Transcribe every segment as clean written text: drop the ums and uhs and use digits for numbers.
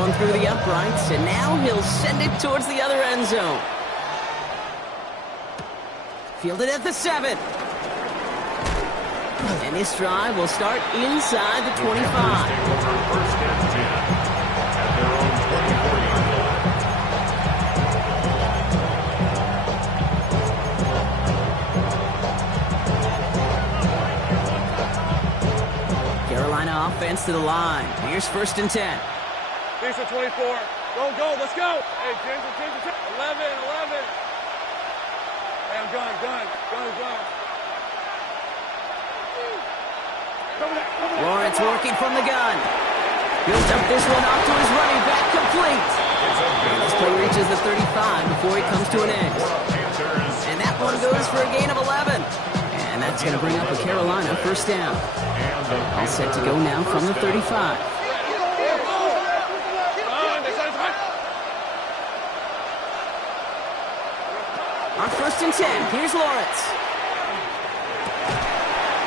one through the uprights, and now he'll send it towards the other end zone. Fielded at the 7. And this drive will start inside the 25. First and 10 at their own 24-yard line. Carolina offense to the line. Here's first and 10. Here's the 24. Go, let's go. Hey, change it. 11. Hey, I'm gun. Lawrence working from the gun. He'll dump this one off to his running back, complete. This play reaches the 35 before he comes to an end. And that one goes for a gain of 11. And that's going to bring up a Carolina first down. All set to go now from the 35. On first and 10, here's Lawrence.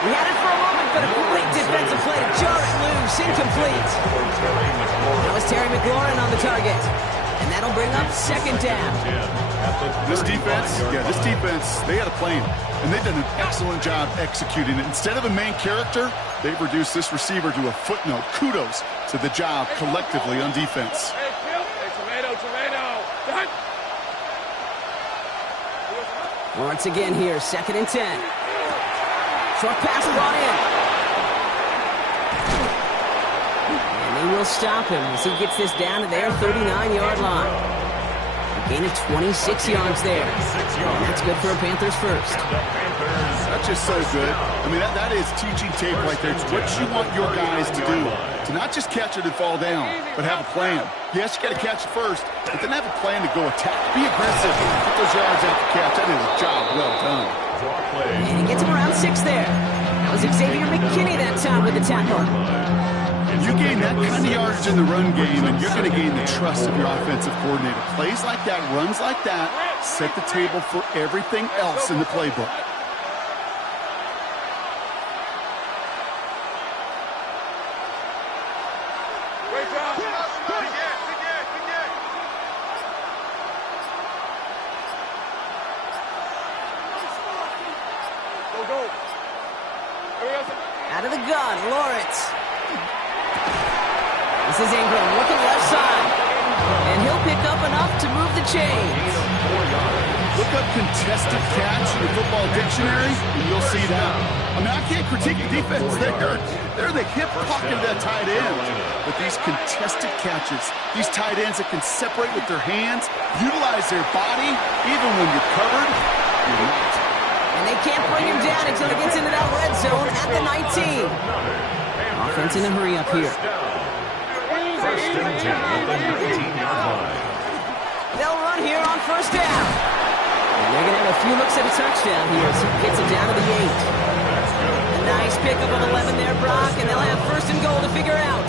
We had it for a moment, but a great defensive play to jar it loose, incomplete. That was Terry McLaurin on the target. And that'll bring up second down. This defense, they had a plan. And they've done an excellent job executing it. Instead of a main character, they've reduced this receiver to a footnote. Kudos to the job collectively on defense. Hey, tomato. Once again here, second and 10. Short pass brought in. And they will stop him as he gets this down to their 39-yard line. A gain of 26 yards there. And that's good for a Panthers first. That's just so good. I mean, that is teaching tape right there. It's what you want your guys to do. To not just catch it and fall down, but have a plan. Yes, you got to catch it first, but then have a plan to go attack. Be aggressive. Get those yards after catch. That is a job well done. And he gets him around 6 there. That was Xavier McKinney that time with the tackle. You gain that kind of yardage in the run game, and you're going to gain the trust of your offensive coordinator. Plays like that, runs like that, set the table for everything else in the playbook. Great job. Go. Out of the gun, Lawrence. This is Ingram looking left side. And he'll pick up enough to move the chains. Look up contested catch in your football dictionary, and you'll see that. I mean, I can't critique the defense there. They're the hip pocket of that tight end. But these contested catches, these tight ends that can separate with their hands, utilize their body, even when you're covered, you're not. And they can't bring him down until he gets into that red zone at the 19. Offense in a hurry up here. First and 10 at the 19-yard line. They'll run here on first down. And they're going to have a few looks at a touchdown here as he gets it down to the 8. A nice pickup of 11 there, Brock, and they'll have first and goal to figure out.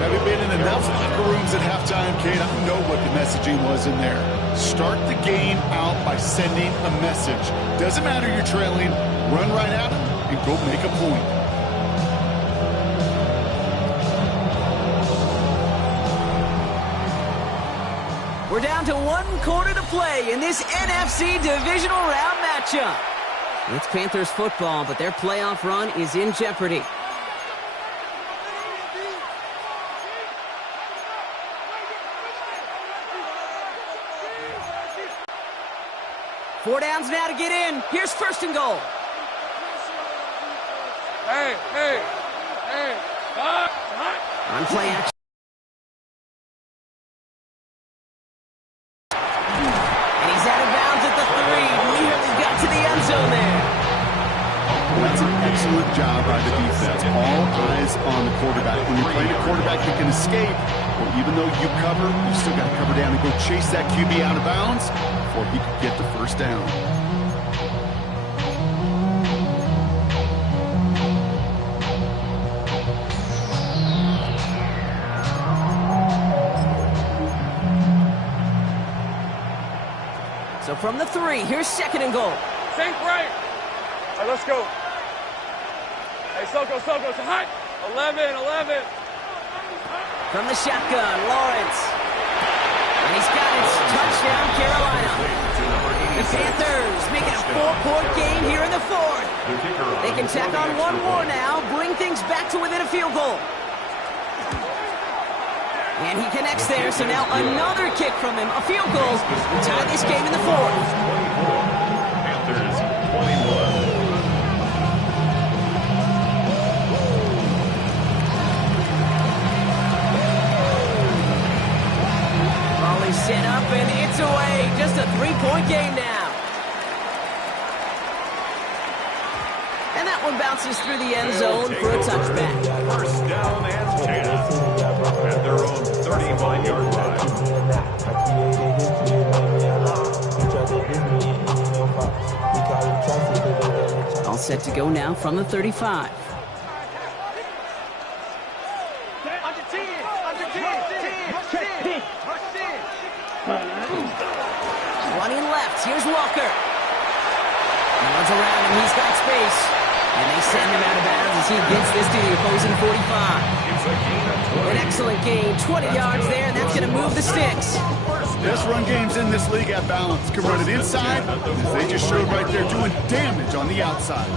Having been in enough locker rooms at halftime, Kate, I know what the messaging was in there. Start the game out by sending a message. Doesn't matter you're trailing, run right at them and go make a point. We're down to 1 quarter to play in this NFC divisional round matchup. It's Panthers football, but their playoff run is in jeopardy. Four downs now to get in. Here's first and goal. Hey. On play action. That's an excellent job by the defense. All eyes on the quarterback. When you're playing a quarterback that can escape, well, even though you cover, you still got to cover down and go chase that QB out of bounds before he could get the first down. So from the 3, here's second and goal. Think right. All right, let's go. Hey, Soko, it's hot. 11. From the shotgun, Lawrence. And he's got it. Touchdown, Carolina. The Panthers making a 4-point game here in the fourth. They can tack on one more now, bring things back to within a field goal. And he connects there, so now another kick from him, a field goal, to tie this game in the fourth. Panthers 21. Volley set up, and it's away. Just a 3-point game now. And that one bounces through the end zone for a touchback. First down and 10 at their own 31-yard line. All set to go now from the 35. Running left, here's Walker. Runs around him, he's got space. And they send him out of bounds as he gets this to the opposing 45. An excellent gain, 20 yards there, and that's going to move the sticks. Best run games in this league at balance. Can run it inside, as they just showed right there, doing damage on the outside.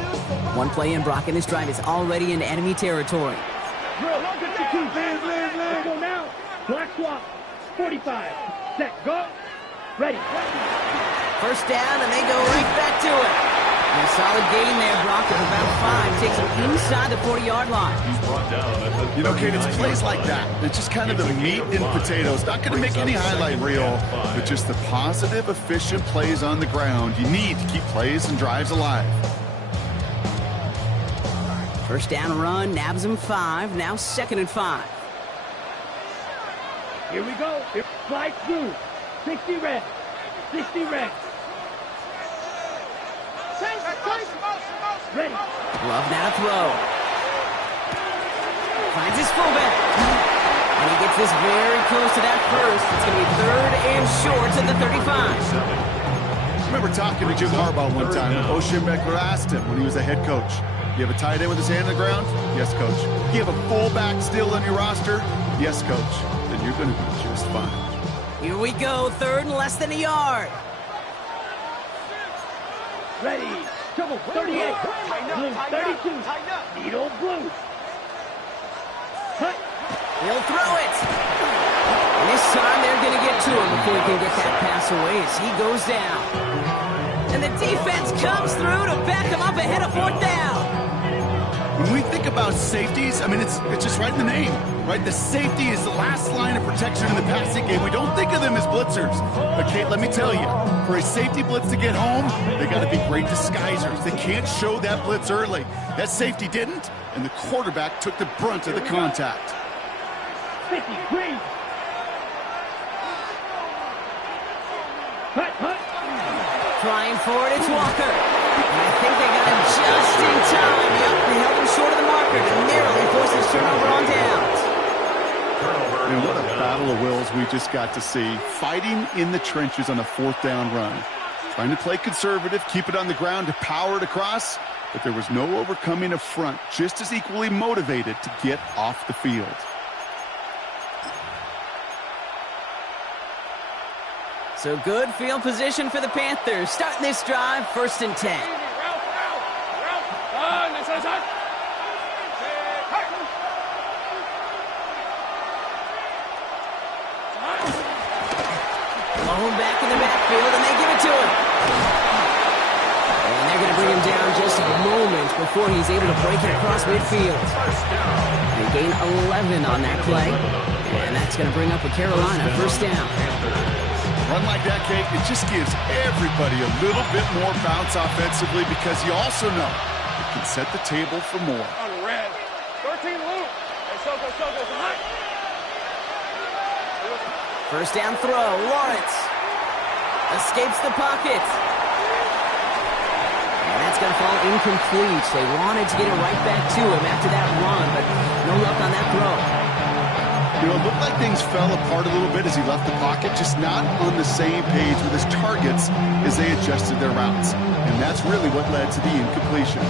One play in, Brock, and this drive is already in enemy territory. Let's go now. Black swap. 45. Set. Go. Ready. First down, and they go right back to it. And a solid gain there, Brock, of about 5. Takes him inside the 40-yard line. You know, Kate, it's plays like that. It's just kind of the meat and potatoes. Not going to make any highlight reel, but just the positive, efficient plays on the ground. You need to keep plays and drives alive. First down run, nabs him 5. Now 2nd and 5. Here we go. Slide through. 60 red. 60 red. Ready. Love now to throw. Finds his fullback. And he gets this very close to that first. It's going to be 3rd and short to the 35. I remember talking to Jim Harbaugh one time. Oshie Beckler asked him when he was a head coach, you have a tight end with his hand on the ground? Yes, coach. You have a fullback still on your roster? Yes, coach. Then you're going to be just fine. Here we go. 3rd and less than a yard. Ready. Trouble. 38. Blue. 32. Needle blue. Cut. He'll throw it. And this time they're going to get to him before he can get that pass away as he goes down. And the defense comes through to back him up ahead of 4th down. When we think about safeties, I mean, it's just right in the name, right? The safety is the last line of protection in the passing game. We don't think of them as blitzers. But, Kate, let me tell you, for a safety blitz to get home, they got to be great disguisers. They can't show that blitz early. That safety didn't, and the quarterback took the brunt of the contact. 50, green. Cut. Trying for it, it's Walker. And I think they got him just in time. Yep, they held him short of the marker to narrowly force his turnover on downs. And what a battle of wills we just got to see. Fighting in the trenches on a 4th down run. Trying to play conservative, keep it on the ground to power it across, but there was no overcoming a front just as equally motivated to get off the field. So good field position for the Panthers. Starting this drive, 1st and 10. Blown back in the backfield, and they give it to him. And they're going to bring him down just a moment before he's able to break it across midfield. They gain 11 on that play, and that's going to bring up a Carolina 1st down. Run like that, Kate, it just gives everybody a little bit more bounce offensively because you also know it can set the table for more. On the red. 13 loop. Hey, Soko. First down throw, Lawrence. Escapes the pocket. And that's going to fall incomplete. They wanted to get it right back to him after that run, but no luck on that throw. You know, it looked like things fell apart a little bit as he left the pocket, just not on the same page with his targets as they adjusted their routes. And that's really what led to the incompletion.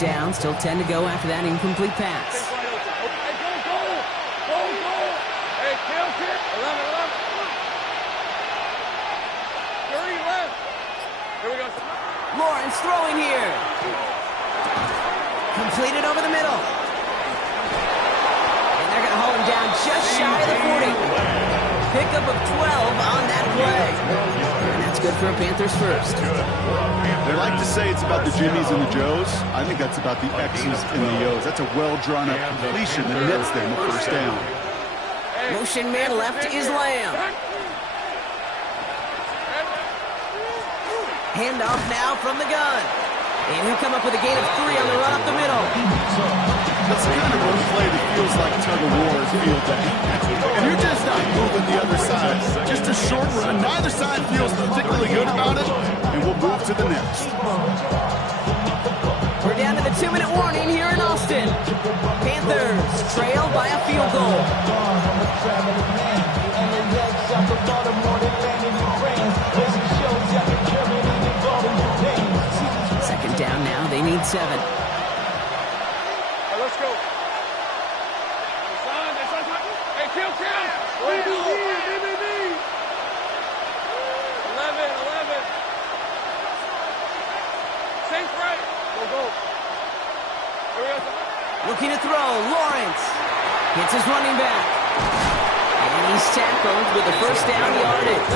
down. Still 10 to go after that incomplete pass. Hey, go. Hey, kill. 11. 30 left. Here we go. Lawrence throwing here. Completed over the middle. And they're going to haul him down just shy of the 40. Pickup of 12 on that play. And that's good for a Panthers first. They like to say it's about the Jimmies and the Joes. I think that's about the X's and the O's. That's a well-drawn-up completion that nets them the first down. Motion man left is Lamb. Handoff now from the gun. And he'll come up with a gain of 3 on the run up the middle. That's the kind of run play that feels like tug-of-war is field day. And you're just not moving the other side. Just a short run. Neither side feels particularly good about it, and we'll move to the next. We're down to the 2-minute warning here in Austin. Panthers trail by a field goal. Second down now. They need 7. Let's go. Hey, kill. 11. Safe right. Go. Here we go. Looking to throw. Lawrence hits his running back. And he's tackled with the first down yardage.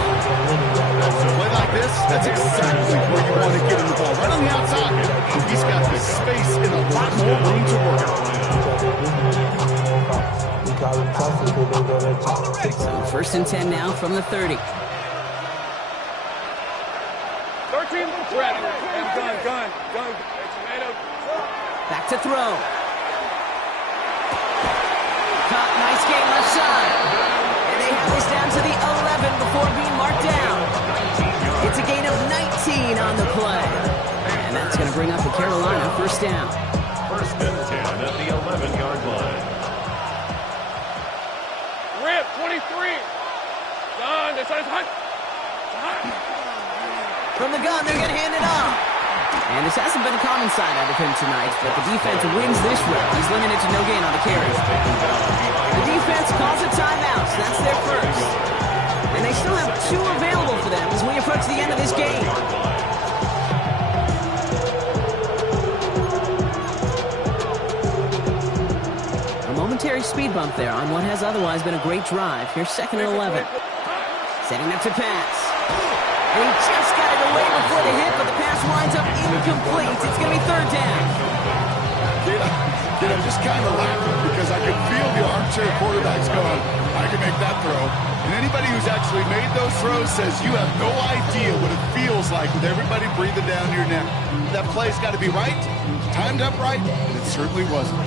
A play like this, that's exactly where you want to get in the ball. Right on the outside. He's got the space and a lot more room to work. So first and 10 now from the 30. 13. Ready. And gun. Tomato. Back to throw. Caught, nice game left side. And they have this down to the 11 before being marked down. It's a gain of 19 on the play. And that's going to bring up the Carolina first down. First and 10 at the 11-yard line. Rip, 23. Gun, this side's hot. From the gun, they're going to hand it off. And this hasn't been a common side out of him tonight, but the defense wins this round. He's limited to no gain on the carry. The defense calls a timeout, so that's their first. And they still have 2 available for them as we approach the end of this game. A momentary speed bump there on what has otherwise been a great drive. Here's 2nd and 11. Setting up to pass. And he just got it away before the hit, but the pass winds up incomplete. It's going to be 3rd down. I'm just kind of laughing because I can feel the armchair quarterbacks going, I can make that throw. And anybody who's actually made those throws says you have no idea what it feels like with everybody breathing down your neck. That play's got to be right, timed up right, and it certainly wasn't.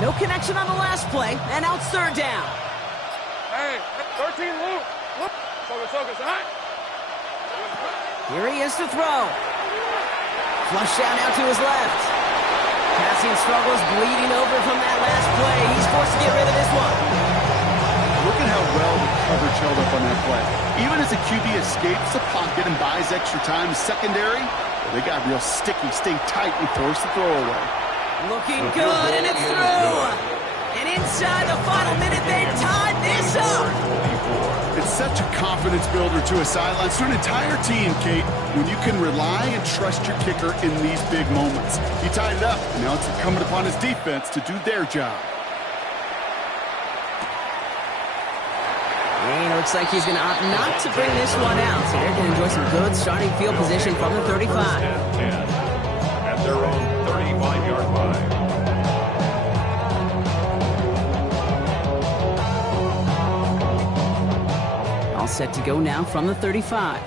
No connection on the last play, and now it's 3rd down. Hey, 13, Luke. Focus, all right? Here he is to throw. Flush down now to his left. Passing struggles, bleeding over from that last play. He's forced to get rid of this one. Look at how well the coverage held up on that play. Even as the QB escapes the pocket and buys extra time, secondary, they got real sticky, stay tight, and force the throw away. Looking good, and it's through. And inside the final minute, they've tied this up. It's such a confidence builder to a sideline, to an entire team, Kate, when you can rely and trust your kicker in these big moments. He tied it up, and now it's incumbent upon his defense to do their job. And it looks like he's going to opt not to bring this one out, so they're going to enjoy some good starting field position from the 35. At their own 35-yard line. All set to go now from the 35.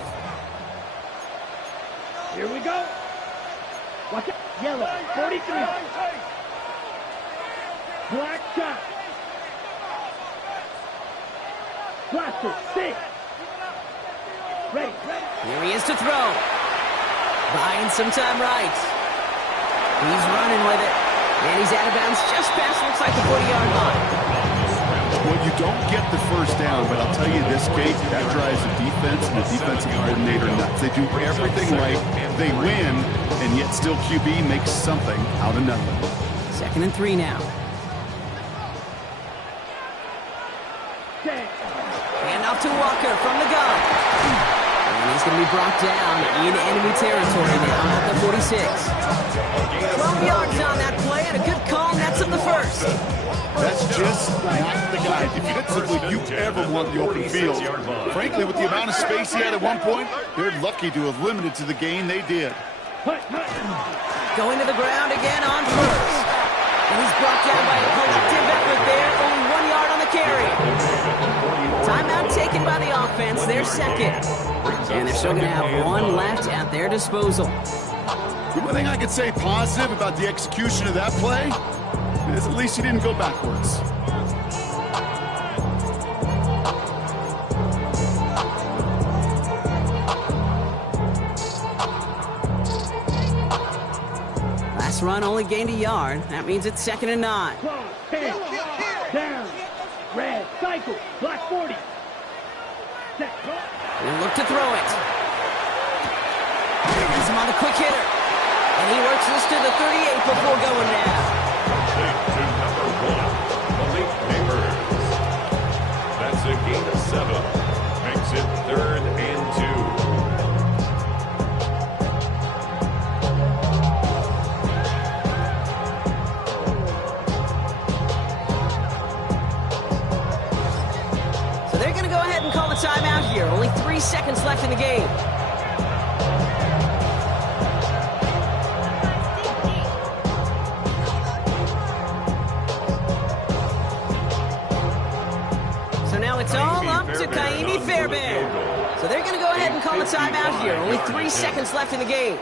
Here we go. Watch out. Yellow, 43. Black shot. Blaster, 6. Ready. Here he is to throw. Buying some time right. He's running with it. And he's out of bounds just past, looks like, the 40-yard line. Well, you don't get the first down, but I'll tell you this, Kate, that drives the defense and the defensive coordinator nuts. They do everything right, they win, and yet still QB makes something out of nothing. 2nd and 3 now. Hand off to Walker from the gun. And he's going to be brought down in enemy territory now at the 46. 12 yards on that play, and a good call, and that's on the first. That's just not the guy defensively you ever want the open field. Frankly, with the amount of space he had at one point, they're lucky to have limited to the gain they did. Going to the ground again on first. And he's brought down by a collective effort there. Only 1 yard on the carry. Timeout taken by the offense. Their second. And they're still going to have one left at their disposal. The one thing I could say positive about the execution of that play is at least he didn't go backwards. Last run only gained a yard. That means it's 2nd and 9. Down. Red. Cycle. Block 40. Set. Go. We'll look to throw it. He's him on the quick hitter. And he works this to the 38 before going down. To number 1, Malik Neighbors. That's a gain of 7. Makes it 3rd and 2. So they're going to go ahead and call a timeout here. Only 3 seconds left in the game. It's all up to Kaimi Fairbairn. So they're going to go ahead and call a timeout here. Only 3 seconds left in the game.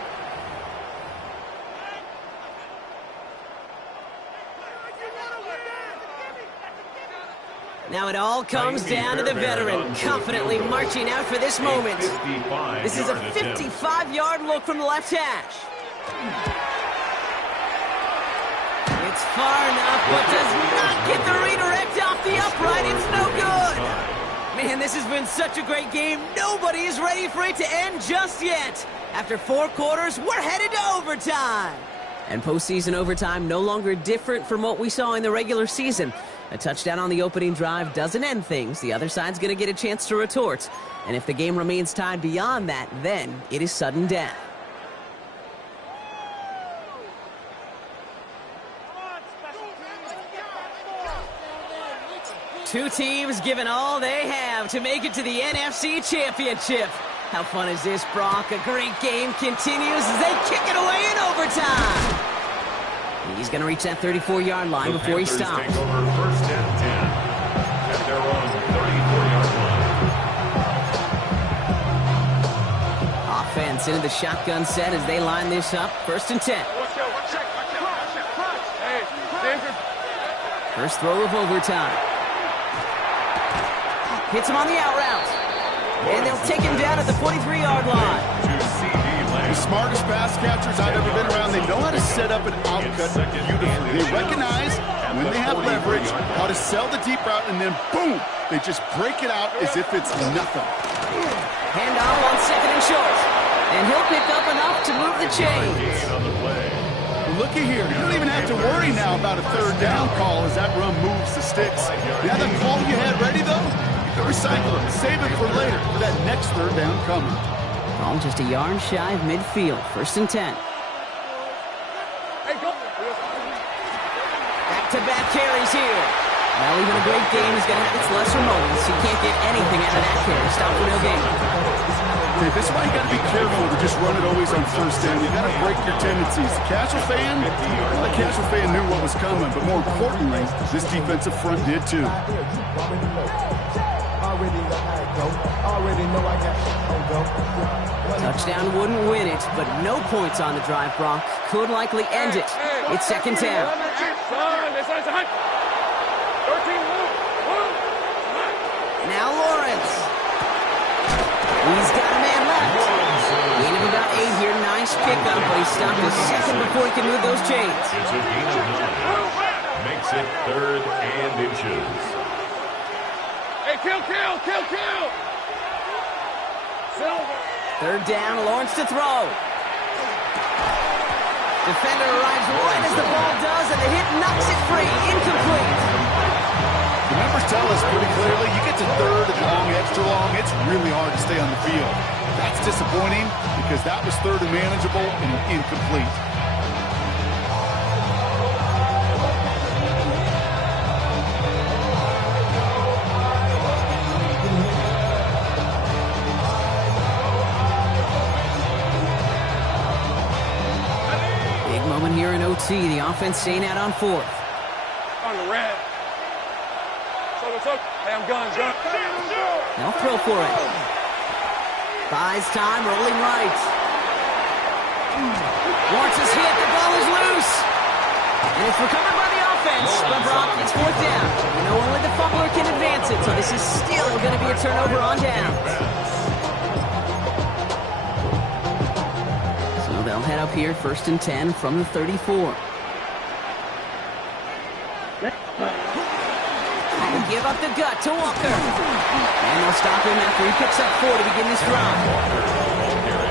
Now it all comes down to the veteran, confidently marching out for this moment. This is a 55-yard look from the left hash. It's far enough, but does not get the redirect off the upright. It's no good. Man, this has been such a great game. Nobody is ready for it to end just yet. After 4 quarters, we're headed to overtime. And postseason overtime no longer different from what we saw in the regular season. A touchdown on the opening drive doesn't end things. The other side's going to get a chance to retort. And if the game remains tied beyond that, then it is sudden death. Two teams giving all they have to make it to the NFC Championship. How fun is this, Brock? A great game continues as they kick it away in overtime. He's going to reach that 34-yard line before he stops. Take over 1st and 10 at their own 34-yard line. Offense into the shotgun set as they line this up. 1st and 10. First throw of overtime. Hits him on the out route. And they'll take him down at the 43-yard line. The smartest pass catchers I've ever been around, they know how to set up an outcut beautifully. They recognize when they have leverage, how to sell the deep route, and then boom, they just break it out as if it's nothing. Handoff on 2nd and short. And he'll pick up enough to move the chains. Looky here, you don't even have to worry now about a 3rd down call as that run moves the sticks. You have that call you had ready, though? You can recycle it, save it for later, for that next 3rd down coming. Ball just a yard shy of midfield. 1st and 10. Back-to-back carries here. Well, even a great game is going to have its lesser moments. You can't get anything out of that carry. Stop for no gain. Okay, this is why you got to be careful to just run it always on 1st down. You got to break your tendencies. The casual fan knew what was coming, but more importantly, this defensive front did too. Touchdown wouldn't win it, but no points on the drive, Brock. Could likely end it. It's 2nd down. Now Lawrence. He's got a man left. Gain of about 8 here. Nice pickup, but he stopped a second before he can move those chains. It's a gain of 9. Makes it 3rd and inches. kill, kill, kill, kill. Silver. Third down, Lawrence to throw. Defender arrives right as the ball does, and the hit knocks it free. Incomplete. The numbers tell us pretty clearly, you get to third and long, extra long, it's really hard to stay on the field. That's disappointing because that was third and manageable and incomplete. Big moment here in OT. The offense staying out on fourth. On the red. So, hey, I'm gun. They'll throw for it. Buys time, rolling right. Lawrence is hit. The ball is loose. And it's recovered by the offense. But Brock, it's fourth down. You know, only the fumbler can advance it, so this is still going to be a turnover on downs. So they'll head up here, 1st and 10 from the 34. And give up the gut to Walker. And they'll stop him after he picks up 4 to begin this drive.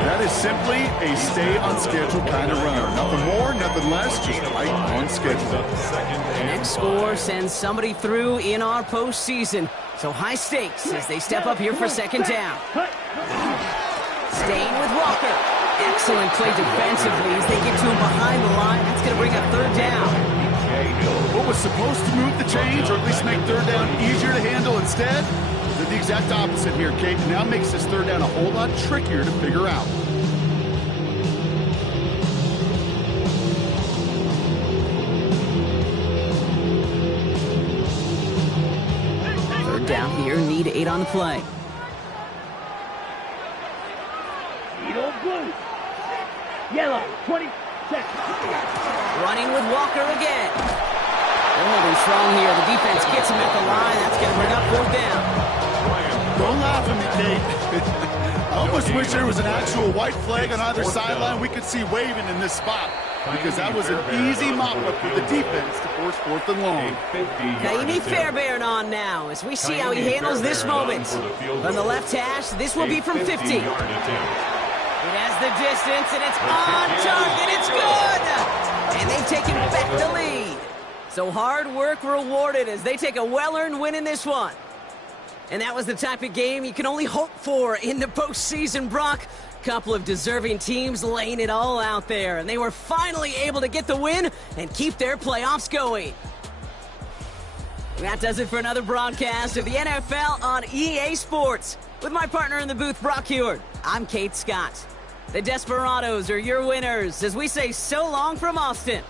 That is simply a stay on schedule kind of run. Nothing more, nothing less, just right on schedule. The next score sends somebody through in our postseason. So high stakes as they step up here for 2nd down. Staying with Walker. Excellent play defensively as they get to him behind the line. That's going to bring up 3rd down. What was supposed to move the chains, or at least make 3rd down easier to handle instead, did the exact opposite here, Kate. Now makes this 3rd down a whole lot trickier to figure out. Third down here, need 8 on the play. Blue. Yellow, 20 seconds. Running with Walker again. They're holding strong here. The defense gets him at the line. That's going to bring up 4th down. Don't laugh at me, Kate. I almost wish there was an actual white flag on either sideline we could see waving in this spot, because that was an easy mop-up for the defense to force 4th and long. Kaimi Fairbairn on now as we see how he handles this moment. From the left hash, this will be from 50. It has the distance, and it's on target. It's good! And they've taken back the lead. So hard work rewarded as they take a well-earned win in this one. And that was the type of game you can only hope for in the postseason, Brock. Couple of deserving teams laying it all out there, and they were finally able to get the win and keep their playoffs going. That does it for another broadcast of the NFL on EA Sports. With my partner in the booth, Brock Heward, I'm Kate Scott. The Desperados are your winners as we say so long from Austin.